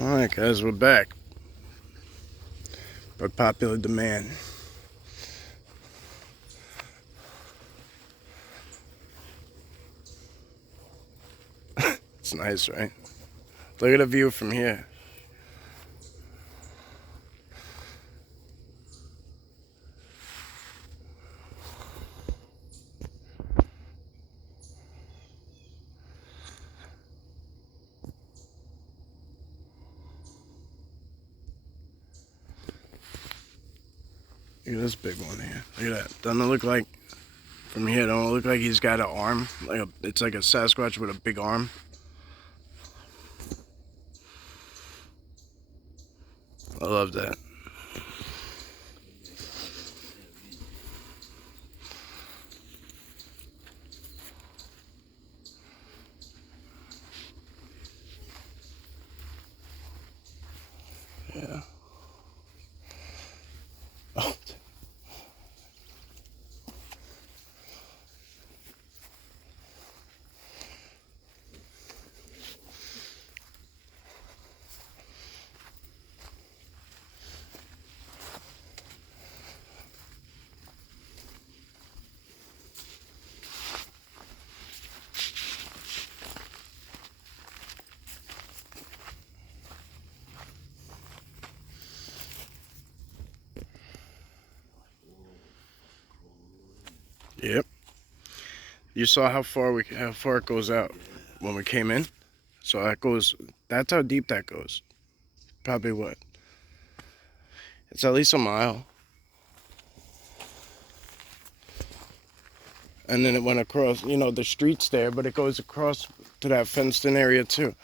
Alright guys, we're back by popular demand. It's nice, right? Look at the view from here. Look at this big one here. Look at that. Doesn't it look like, from here, don't it look like he's got an arm? It's like a Sasquatch with a big arm. I love that. Yeah. Oh. Yep. You saw how far it goes out when we came in. So that goes. That's how deep that goes. Probably what? It's at least a mile. And then it went across. You know, the street's there, but it goes across to that fenced-in area too.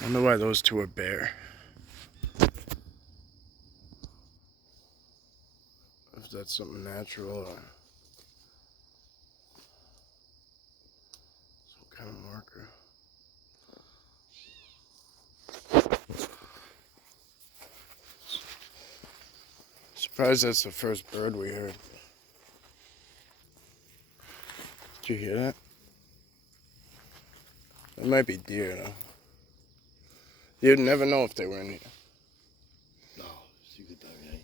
I wonder why those two are bare. If that's something natural or some kind of marker. Surprised that's the first bird we heard. Did you hear that? It might be deer though. You'd never know if they were in here. No, you could tell me anything.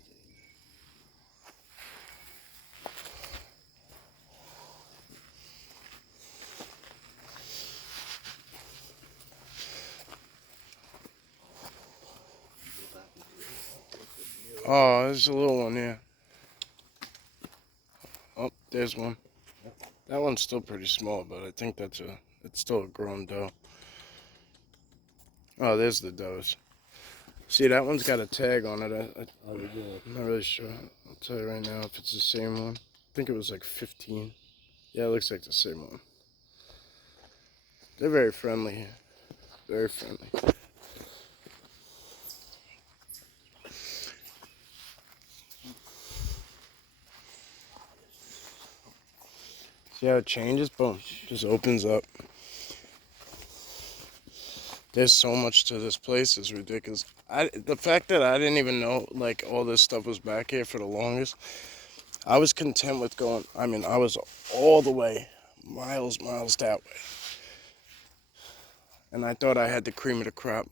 Oh, there's a little one here. Oh, there's one. That one's still pretty small, but I think it's still a grown doe. Oh, there's the does. See, that one's got a tag on it. I'm not really sure. I'll tell you right now if it's the same one. I think it was like 15. Yeah, it looks like the same one. They're very friendly here. Very friendly. See how it changes? Boom. Just opens up. There's so much to this place is ridiculous. The fact that I didn't even know like all this stuff was back here for the longest, I was content with going. I mean, I was all the way, miles that way, and I thought I had the cream of the crop,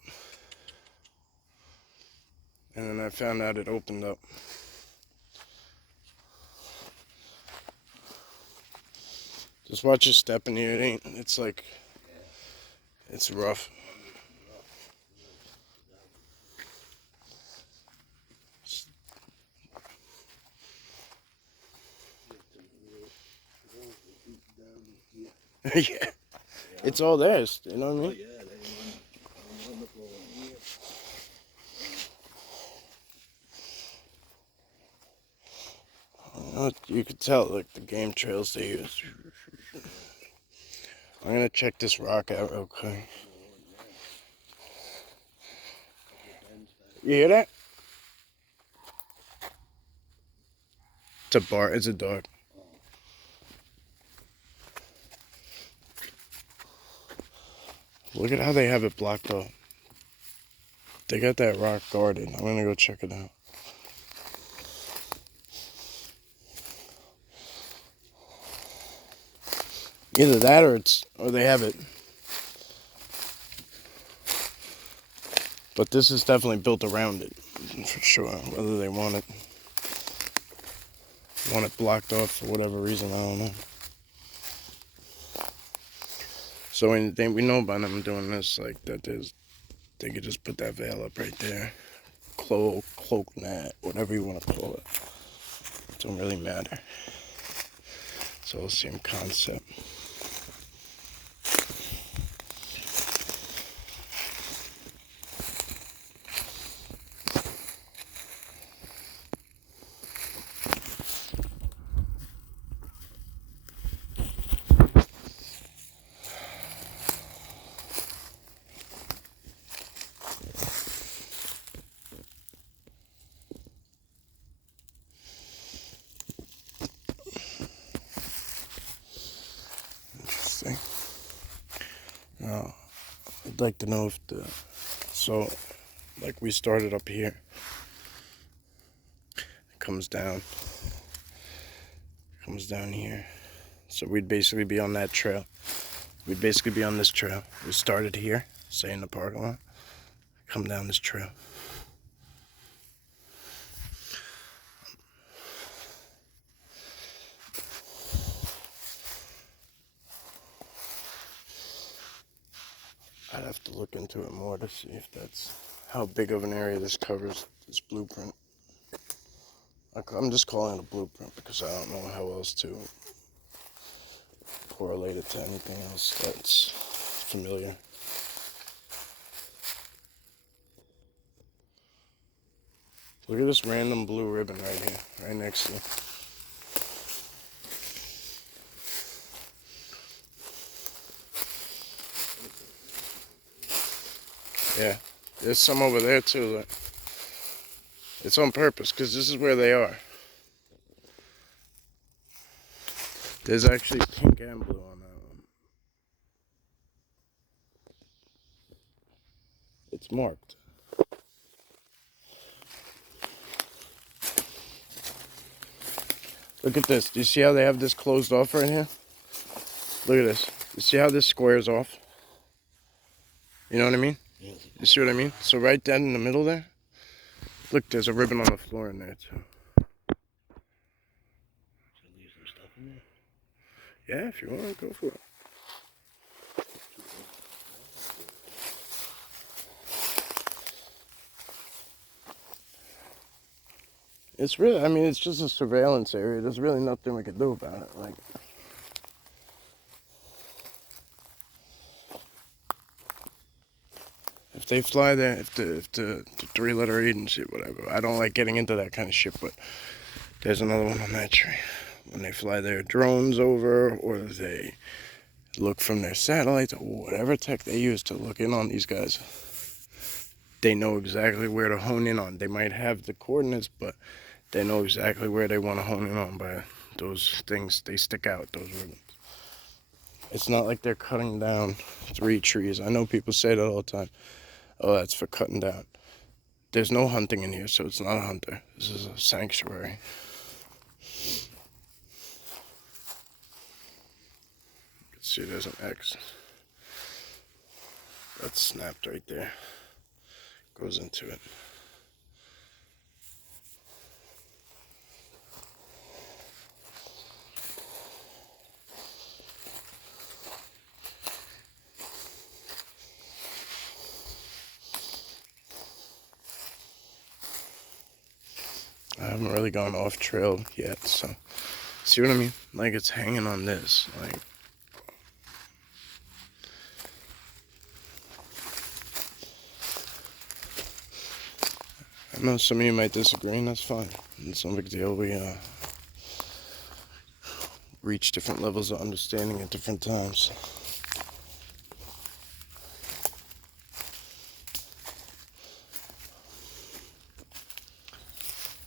and then I found out it opened up. Just watch your step in here. It's like, it's rough. Yeah, it's all theirs. You know what I mean? You could tell, like, the game trails they use. I'm gonna check this rock out real quick. You hear that? It's a bar. It's a dog. Look at how they have it blocked off. They got that rock guarded. I'm gonna go check it out. Either that or they have it. But this is definitely built around it, for sure. Whether they want it blocked off for whatever reason, I don't know. So we know by them doing this, like that they could just put that veil up right there. Cloak mat, whatever you want to call it. It don't really matter. It's all the same concept. Interesting. Now, I'd like to know if so, like we started up here. It comes down here. So we'd basically be on that trail. We'd basically be on this trail. We started here, say in the parking lot, come down this trail. I'd have to look into it more to see if that's how big of an area this covers, this blueprint. I'm just calling it a blueprint because I don't know how else to correlate it to anything else that's familiar. Look at this random blue ribbon right here, right next to you. Yeah, there's some over there too. Look. It's on purpose because this is where they are. There's actually pink and blue on that one. It's marked. Look at this. Do you see how they have this closed off right here? Look at this. You see how this squares off? You know what I mean? Yeah. You see what I mean? So right down in the middle there, look, there's a ribbon on the floor in there too. Should I leave some stuff in there? Yeah, if you want, go for it. It's really, I mean, it's just a surveillance area. There's really nothing we can do about it. Like, if they fly there, if the three-letter agency, whatever. I don't like getting into that kind of shit, but there's another one on that tree. When they fly their drones over, or they look from their satellites, or whatever tech they use to look in on these guys, they know exactly where to hone in on. They might have the coordinates, but they know exactly where they want to hone in on by those things. They stick out, those ribbons. It's not like they're cutting down 3 trees. I know people say that all the time. Oh, that's for cutting down. There's no hunting in here, so it's not a hunter. This is a sanctuary. You can see there's an X. That's snapped right there. Goes into it. I haven't really gone off trail yet, so see what I mean? Like, it's hanging on this. Like, I know some of you might disagree, and that's fine. It's no big deal. We reach different levels of understanding at different times.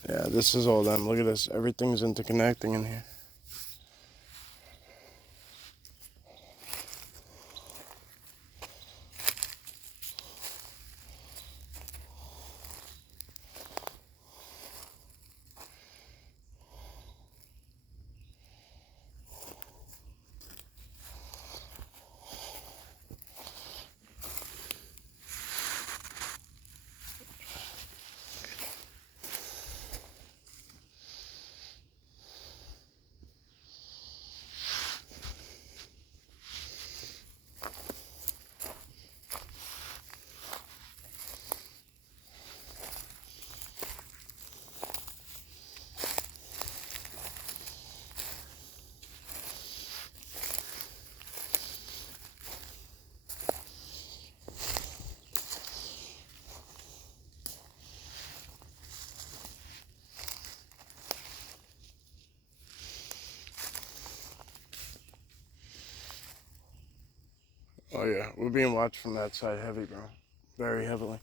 Yeah, this is all them. Look at this. Everything's interconnecting in here. Oh yeah, we're being watched from that side heavy, bro. Very heavily.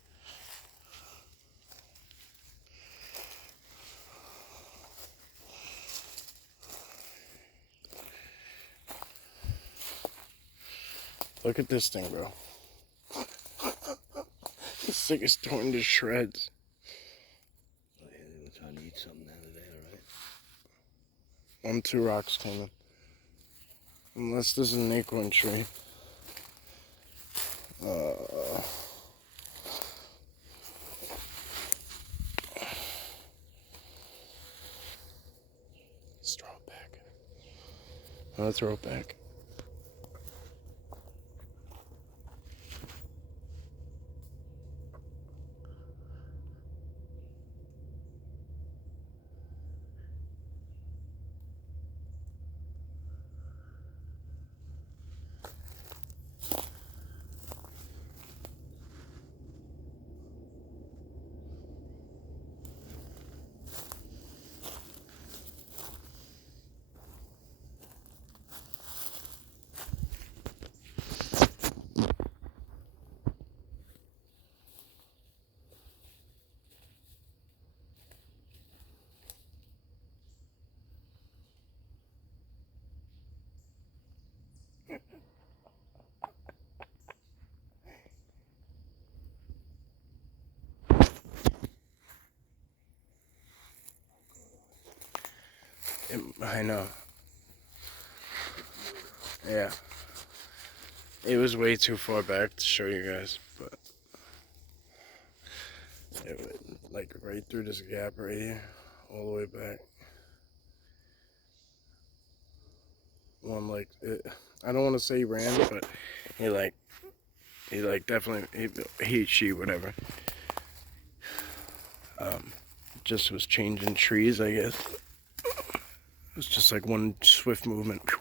Look at this thing, bro. This thing is torn to shreds. Oh, yeah, they were trying to eat something out of there, right? 2 rocks coming. Unless this is an acorn tree. Let's throw it back. I'll throw it back. I know. Yeah. It was way too far back to show you guys, but it went like right through this gap right here, all the way back. One like it, I don't want to say he ran, but he definitely she whatever. Just was changing trees, I guess. It was just like one swift movement. I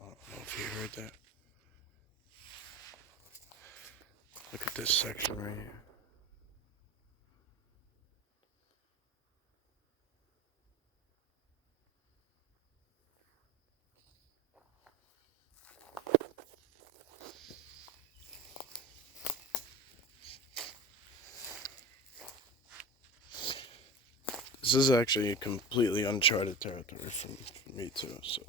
don't know if you heard that. Look at this section right here. This is actually completely uncharted territory for me too, so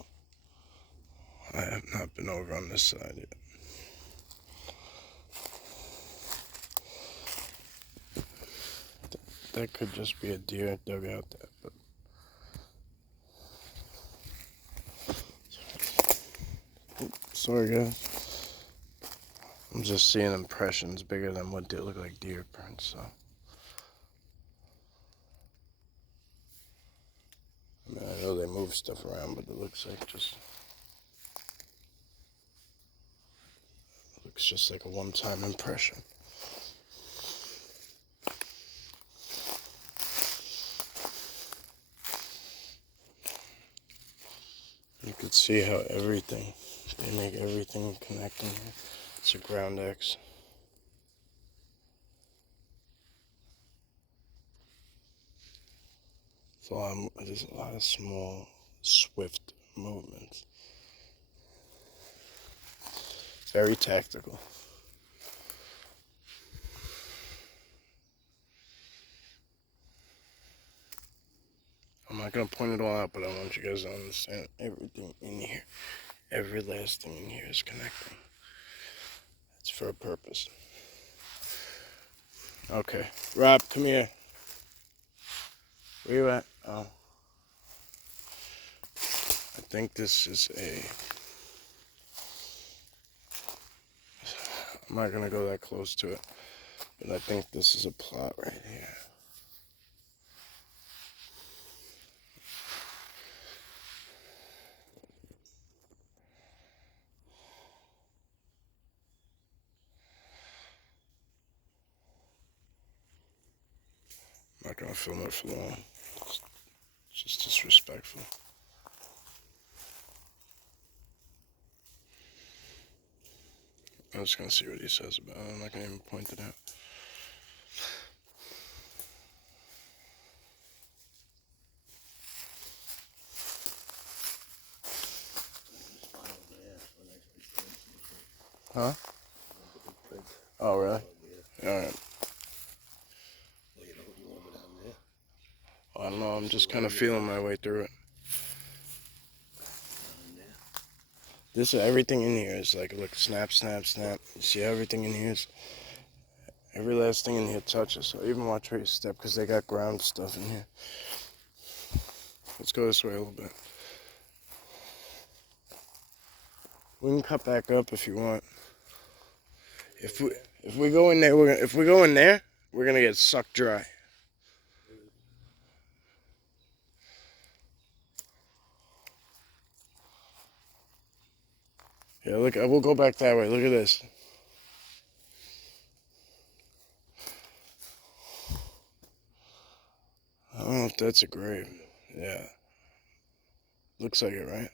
I have not been over on this side yet. That could just be a deer dug out there, but sorry guys. I'm just seeing impressions bigger than what they look like deer prints, so. I mean, I know they move stuff around, but it looks like just like a one-time impression. You could see how they make everything connecting here. It's a ground X. There's a lot of small, swift movements. Very tactical. I'm not gonna point it all out, but I want you guys to understand everything in here. Every last thing in here is connecting. It's for a purpose. Okay, Rob, come here. Where you at? Oh. I think this is I'm not gonna go that close to it, but I think this is a plot right here. I'm not gonna film it for long. It's just disrespectful. I'm just gonna see what he says about it. I'm not gonna even point it out. Huh? Print. Oh, really? Yeah. All right. Well, you want to go down there? I don't know. I'm just kind of feeling my way through it. Down there. This everything in here is like, look, snap, snap, snap. You see everything in here is, every last thing in here touches. So even watch where you step because they got ground stuff in here. Let's go this way a little bit. We can cut back up if you want. If we go in there, we're gonna get sucked dry. Yeah, look, we'll go back that way. Look at this. I don't know if that's a grave. Yeah. Looks like it, right?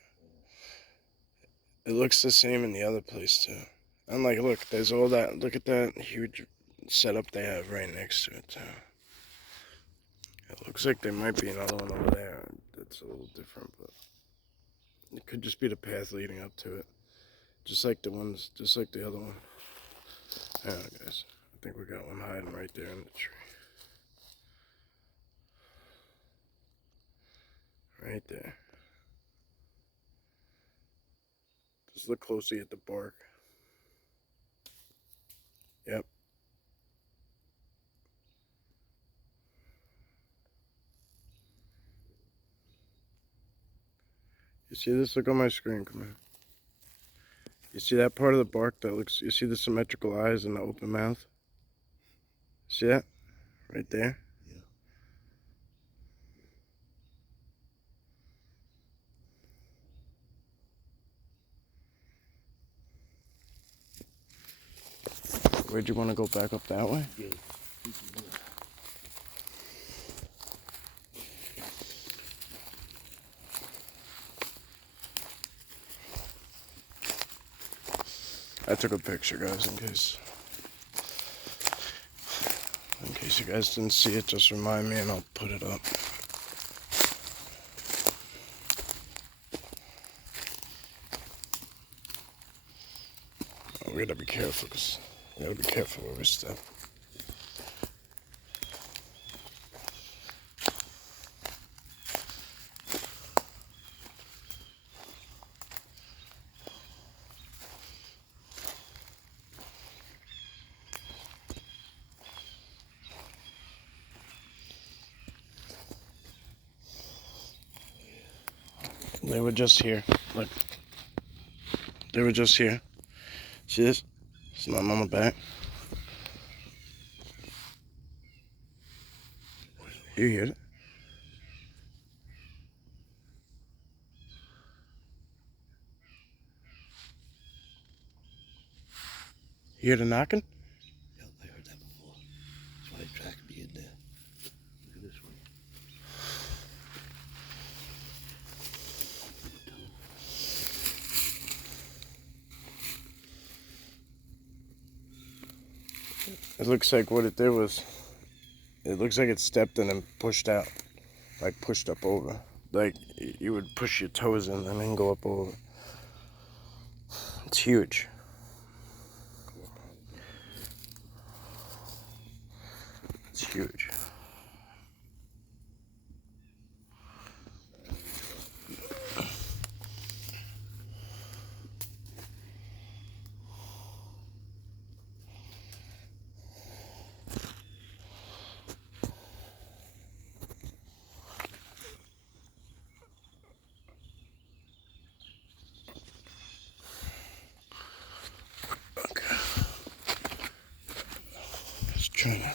It looks the same in the other place, too. And, like, look, there's all that. Look at that huge setup they have right next to it, too. It looks like there might be another one over there that's a little different, but it could just be the path leading up to it. Just like the other one. Yeah, guys. I think we got one hiding right there in the tree. Right there. Just look closely at the bark. Yep. You see this? Look on my screen. Come here. You see that part of the bark that looks, you see the symmetrical eyes and the open mouth? See that? Right there? Yeah. Where'd you want to go back up that way? Yeah. I took a picture, guys, in case you guys didn't see it, just remind me and I'll put it up. Oh, we gotta be careful, because we gotta be careful where we step. They were just here. Look. They were just here. See this? See my mama back? You hear it? You hear the knocking? Yeah, I heard that before. That's why it tracked me in there. Look at this one. It looks like what it did was, it looks like it stepped in and pushed out. Like pushed up over. Like you would push your toes in and then go up over. It's huge. It's huge. Okay. Just trying to.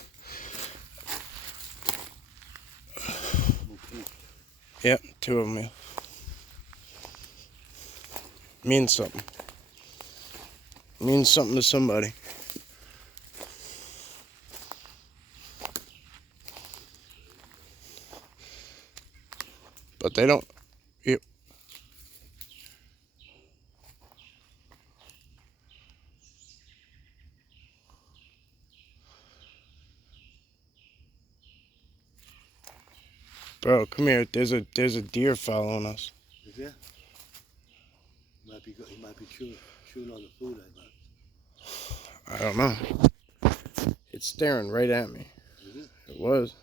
Yep, two of them. Yeah. Means something. Means something to somebody. But they don't. You, bro, come here. There's a deer following us. Is there? He might be chewing on the food I got. I don't know. It's staring right at me. Is it? It was.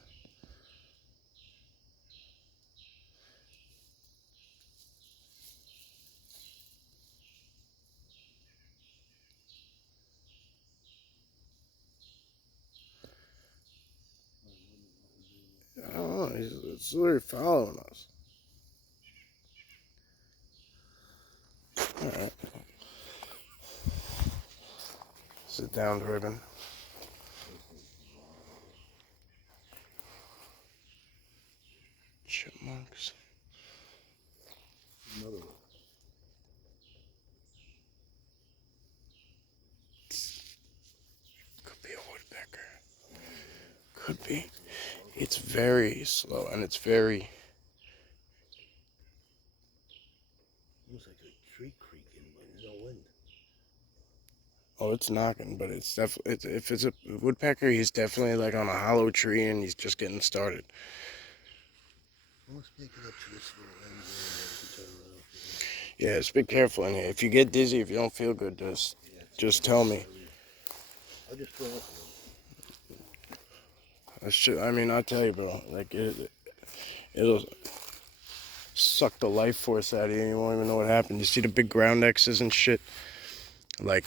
I don't know. It's literally following us. Alright. Sit down, ribbon. Chipmunks. Another one. Could be a woodpecker. Could be. It's very slow and it's very. Looks like a tree creaking, but there's no wind. Oh, it's knocking, but it's definitely. If it's a woodpecker, he's definitely like on a hollow tree and he's just getting started. Let's make it up to this little end there, and then we can turn it off. Yeah, just be careful in here. If you get dizzy, if you don't feel good, just tell me. I'll just throw up. I mean, I'll tell you, bro. Like it'll suck the life force out of you. You won't even know what happened. You see the big ground X's and shit. Like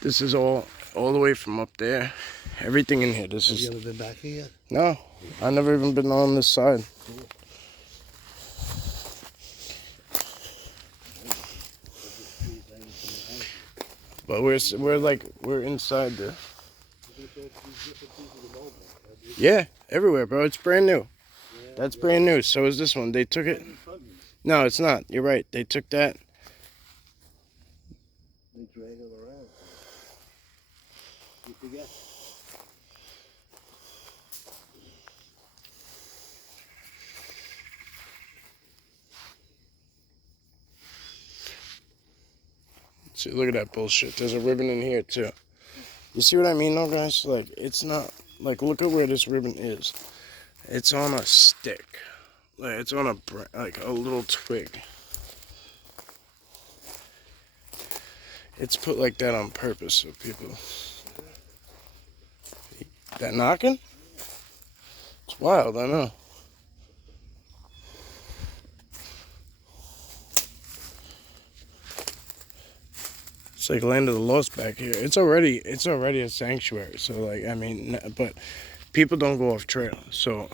this is all the way from up there. Everything in here. This Have is. you ever been back here yet? No, I never even been on this side. Cool. But we're inside there. Yeah, everywhere, bro. It's brand new. That's brand new. So is this one. They took it. No, it's not. You're right. They took that. They drag it around. You forget. See, look at that bullshit. There's a ribbon in here too. You see what I mean, though, guys? Like, it's not like look at where this ribbon is. It's on a stick. Like, it's on a little twig. It's put like that on purpose so people. That knocking? It's wild, I know. It's like Land of the Lost back here. It's already a sanctuary. So like, I mean, but people don't go off trail. So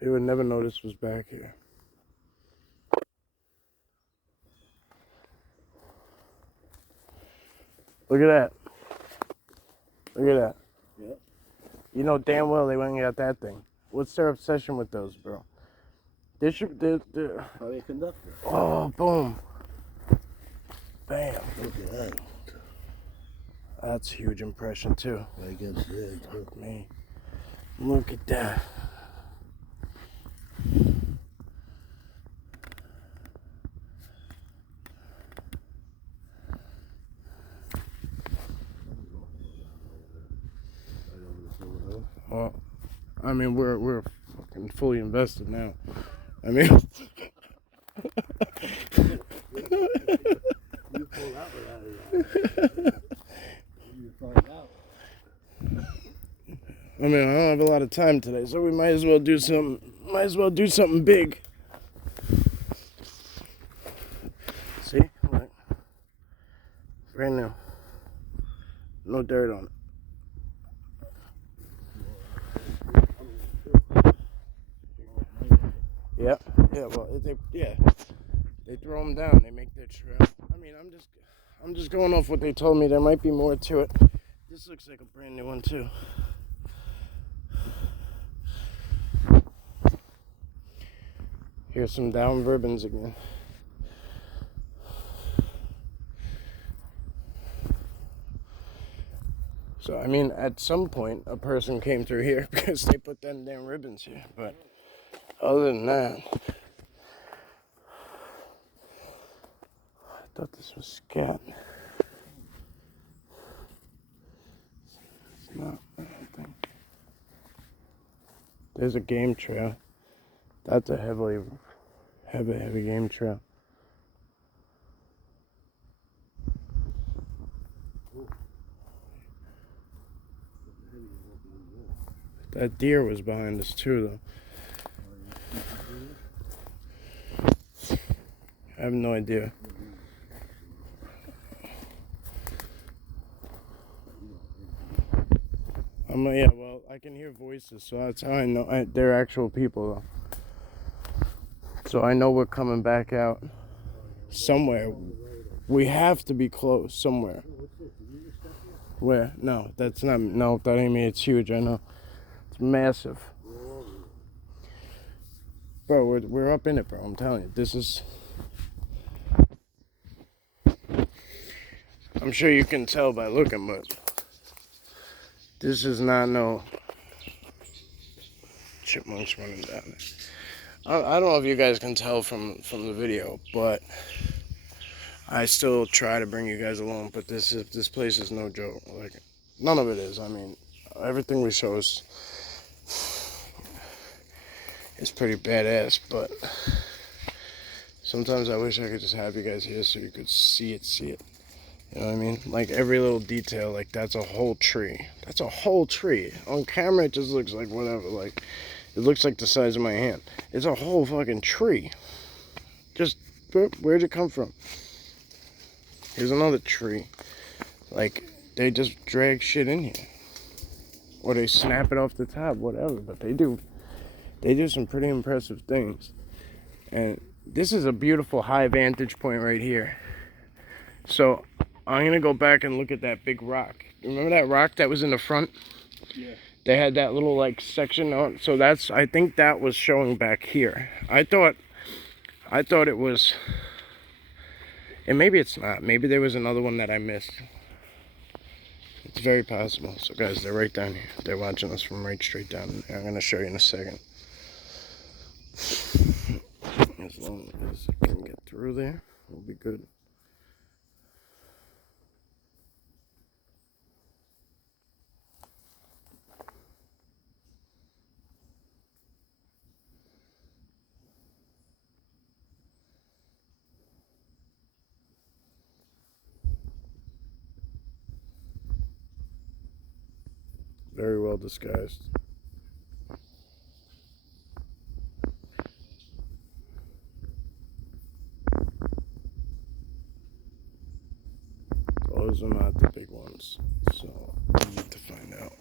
they would never know this was back here. Look at that. Look at that. Yeah. You know damn well they went and got that thing. What's their obsession with those, bro? They should. Probably a conductor. Oh, boom. Bam. Look at that. That's a huge impression, too. Right against there, too. Fuck me. Look at that. Well, I mean, we're fucking fully invested now. I mean, You pulled out without it. You find out. I mean, I don't have a lot of time today, so we might as well do something. Might as well do something big. See, look, brand new, no dirt on it. Yeah, well, they throw them down. They make their trail. I mean, I'm just going off what they told me. There might be more to it. This looks like a brand new one too. Here's some down ribbons again. So, I mean, at some point, a person came through here because they put them damn ribbons here. But other than that, I thought this was scat. It's not, I don't think. There's a game trail. That's a Heavy game trail. That deer was behind us too, though. I have no idea. Yeah, well, I can hear voices, so that's how I know they're actual people, though. So I know we're coming back out somewhere. We have to be close somewhere. Where? No, that's not. No, that ain't me. It's huge. I know. It's massive. Bro, we're up in it, bro. I'm telling you, this is. I'm sure you can tell by looking, but this is not no chipmunks running down there. I don't know if you guys can tell from the video, but I still try to bring you guys along. But this place is no joke. Like, none of it is. I mean, everything we show is pretty badass, but sometimes I wish I could just have you guys here so you could see it. You know what I mean? Like, every little detail, like, that's a whole tree. That's a whole tree. On camera, it just looks like whatever. Like, it looks like the size of my hand. It's a whole fucking tree. Just, where'd it come from? Here's another tree. Like, they just drag shit in here. Or they snap it off the top, whatever. But they do some pretty impressive things. And this is a beautiful high vantage point right here. So I'm gonna go back and look at that big rock. Remember that rock that was in the front? Yeah. They had that little like section on. So I think that was showing back here. I thought it was, and maybe it's not. Maybe there was another one that I missed. It's very possible. So guys, they're right down here. They're watching us from right straight down there. I'm gonna show you in a second. As long as I can get through there, we'll be good. Very well disguised. Those are not the big ones, so we need to find out.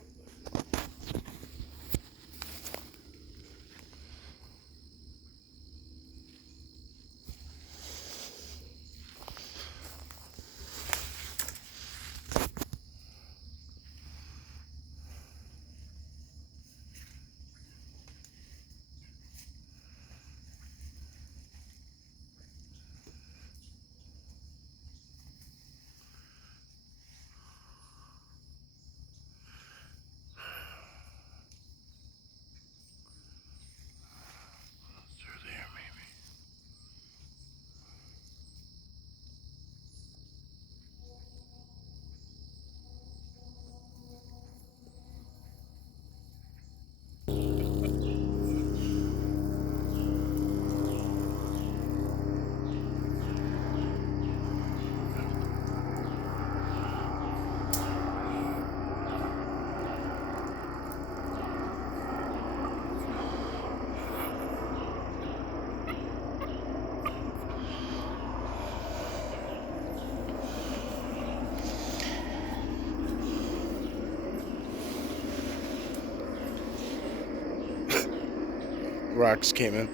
Rocks came in.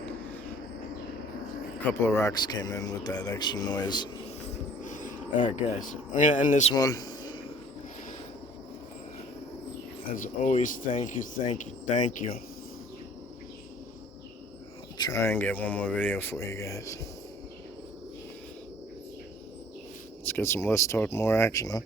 A couple of rocks came in with that extra noise. Alright guys, I'm gonna end this one. As always, thank you. I'll try and get one more video for you guys. Let's get some less talk, more action, huh?